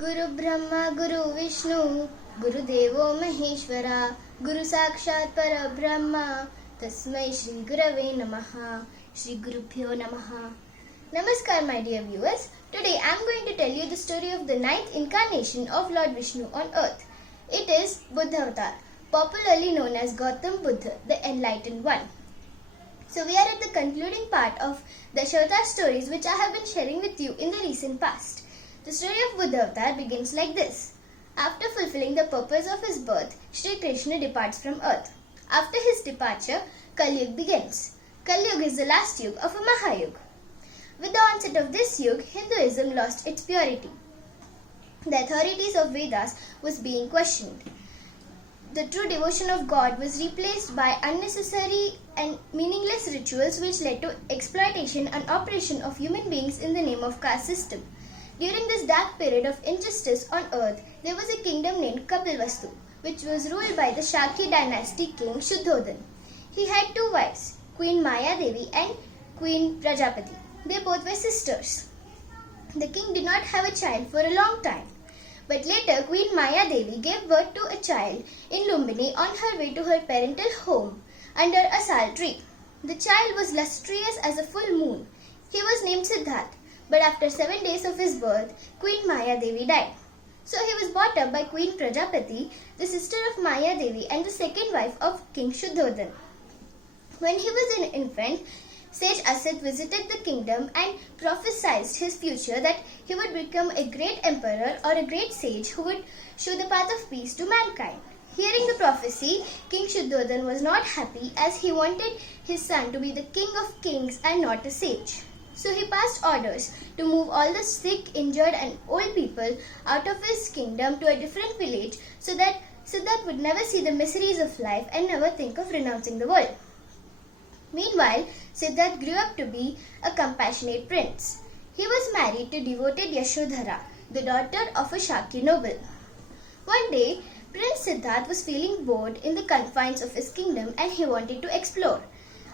गुरु ब्रह्मा गुरु विष्णु गुरुदेवो महेश्वरा गुरु साक्षात् परब्रह्म तस्मै श्री गुरवे नमः. Shri Gurubhyo Namaha. Namaskar my dear viewers. Today I am going to tell you the story of the ninth incarnation of Lord Vishnu on earth. It is Buddha Avatar, popularly known as Gautam Buddha, the Enlightened One. So we are at the concluding part of the Dashavatara stories which I have been sharing with you in the recent past. The story of Buddha Avatar begins like this. After fulfilling the purpose of his birth, Shri Krishna departs from earth. After his departure, Kali Yuga begins. Kali Yuga is the last yuga of a Mahayuga. With the onset of this yuga, Hinduism lost its purity. The authorities of Vedas was being questioned. The true devotion of God was replaced by unnecessary and meaningless rituals which led to exploitation and oppression of human beings in the name of caste system. During this dark period of injustice on earth, there was a kingdom named Kapilvastu, which was ruled by the Shakya dynasty king Shuddhodhan. He had two wives, Queen Maya Devi and Queen Prajapati. They both were sisters. The king did not have a child for a long time. But later, Queen Maya Devi gave birth to a child in Lumbini on her way to her parental home under a sal tree. The child was lustrous as a full moon. He was named Siddharth, but after 7 days of his birth, Queen Maya Devi died. So he was brought up by Queen Prajapati, the sister of Maya Devi and the second wife of King Shuddhodhan. When he was an infant, Sage Asat visited the kingdom and prophesied his future that he would become a great emperor or a great sage who would show the path of peace to mankind. Hearing the prophecy, King Shuddhodhan was not happy as he wanted his son to be the king of kings and not a sage. So he passed orders to move all the sick, injured and old people out of his kingdom to a different village so that Siddharth would never see the miseries of life and never think of renouncing the world. Meanwhile, Siddharth grew up to be a compassionate prince. He was married to devoted Yashodhara, the daughter of a Shakya noble. One day, Prince Siddharth was feeling bored in the confines of his kingdom and he wanted to explore.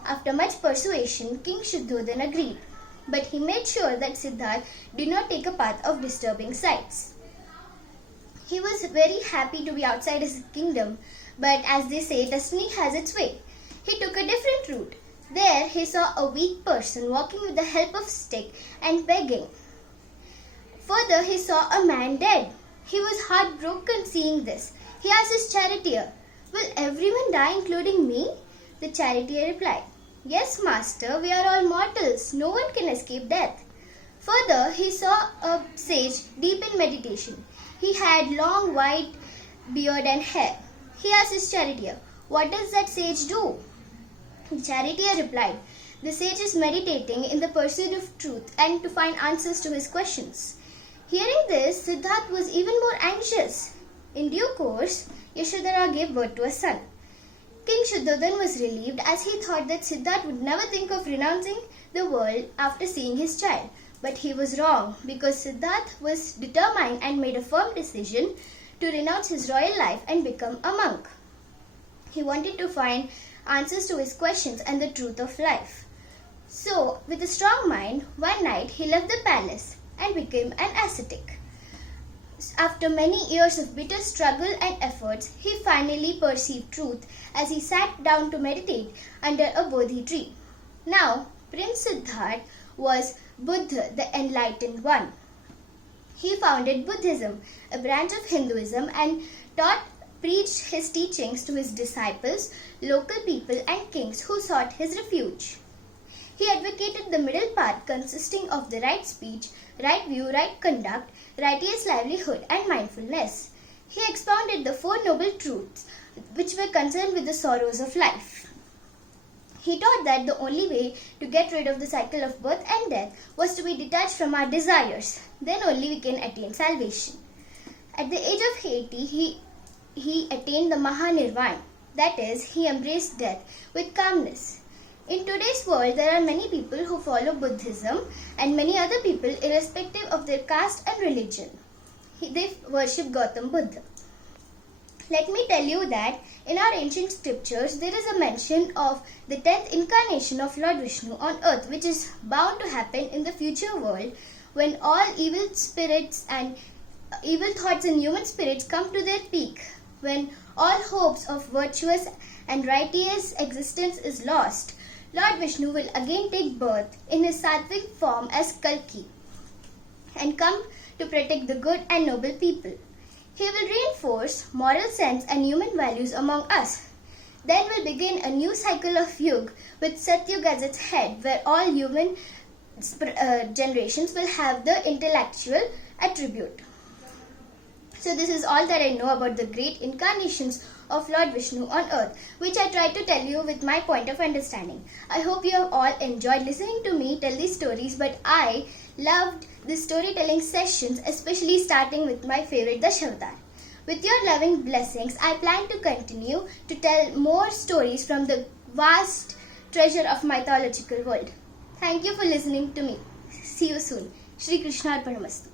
After much persuasion, King Shuddhodhan agreed. But he made sure that Siddharth did not take a path of disturbing sights. He was very happy to be outside his kingdom, but as they say, destiny has its way. He took a different route. There he saw a weak person walking with the help of a stick and begging. Further, he saw a man dead. He was heartbroken seeing this. He asked his charioteer, "Will everyone die including me?" The charioteer replied, "Yes, master, we are all mortals. No one can escape death." Further, he saw a sage deep in meditation. He had long white beard and hair. He asked his charioteer, "What does that sage do?" The charioteer replied, "The sage is meditating in the pursuit of truth and to find answers to his questions." Hearing this, Siddharth was even more anxious. In due course, Yashodhara gave birth to a son. King Shuddhodhan was relieved as he thought that Siddharth would never think of renouncing the world after seeing his child. But he was wrong because Siddharth was determined and made a firm decision to renounce his royal life and become a monk. He wanted to find answers to his questions and the truth of life. So, with a strong mind, one night he left the palace and became an ascetic. After many years of bitter struggle and efforts, he finally perceived truth as he sat down to meditate under a Bodhi tree. Now, Prince Siddharth was Buddha, the Enlightened One. He founded Buddhism, a branch of Hinduism, and preached his teachings to his disciples, local people and kings who sought his refuge. He advocated the middle path consisting of the right speech, right view, right conduct, righteous livelihood and mindfulness. He expounded the Four Noble Truths which were concerned with the sorrows of life. He taught that the only way to get rid of the cycle of birth and death was to be detached from our desires. Then only we can attain salvation. At the age of 80, he attained the Mahanirvana. That is, he embraced death with calmness. In today's world, there are many people who follow Buddhism and many other people irrespective of their caste and religion. They worship Gautam Buddha. Let me tell you that in our ancient scriptures, there is a mention of the 10th incarnation of Lord Vishnu on earth, which is bound to happen in the future world when all evil spirits and evil thoughts in human spirits come to their peak, when all hopes of virtuous and righteous existence is lost, Lord Vishnu will again take birth in his sattvic form as Kalki and come to protect the good and noble people. He will reinforce moral sense and human values among us. Then will begin a new cycle of Yuga with Satyuga as its head, where all human generations will have the intellectual attribute. So this is all that I know about the great incarnations of Lord Vishnu on earth, which I tried to tell you with my point of understanding. I hope you have all enjoyed listening to me tell these stories, but I loved the storytelling sessions, especially starting with my favorite Dashavatar. With your loving blessings, I plan to continue to tell more stories from the vast treasure of mythological world. Thank you for listening to me. See you soon. Shri Krishna Arpanamastu.